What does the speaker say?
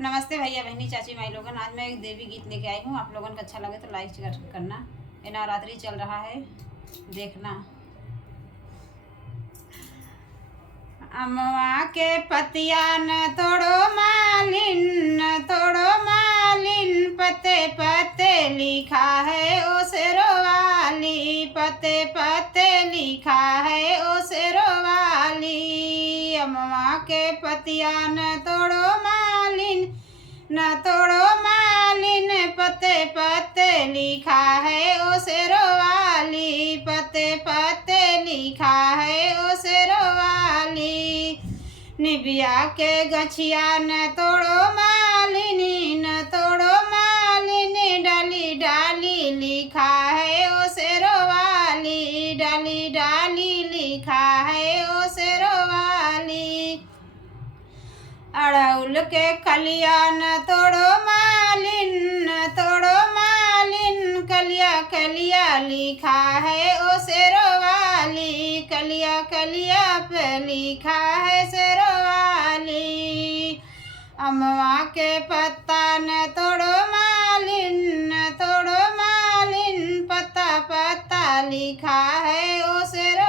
नमस्ते भैया बहनी चाची माई लोगन। आज मैं एक देवी गीत लेके आई हूँ। आप लोगन को अच्छा लगे तो लाइक करना। ये नवरात्रि चल रहा है, देखना। अमवा के पतिया न तोड़ो मालिन, न तोड़ो मालिन, पते पते लिखा है ओ शेरोवाली, पते पते लिखा है ओ शेरोवाली। अमवा के पतिया न तोड़ो मालिन, न तोड़ो मालिन, पते पते लिखा है ओ शेरोवाली, पते पते लिखा है ओ शेरोवाली। निबिया के गछिया न तोड़ो मालिनी, न तोड़ो मालिनी, डाली डाली लिखा है ओ शेरोवाली, डाली डाली लिखा है ओ शेरोवाली। अड़उल के कलिया न तोड़ो मालिन, न तोड़ो मालिन, कलिया कलिया लिखा है ओ शेरोवाली, कलिया कलिया पे लिखा है शेरोवाली। अमवा के पत्ता न तोड़ो मालिन, न तोड़ो मालिन, पत्ता पत्ता लिखा है ओ शेरोवाली।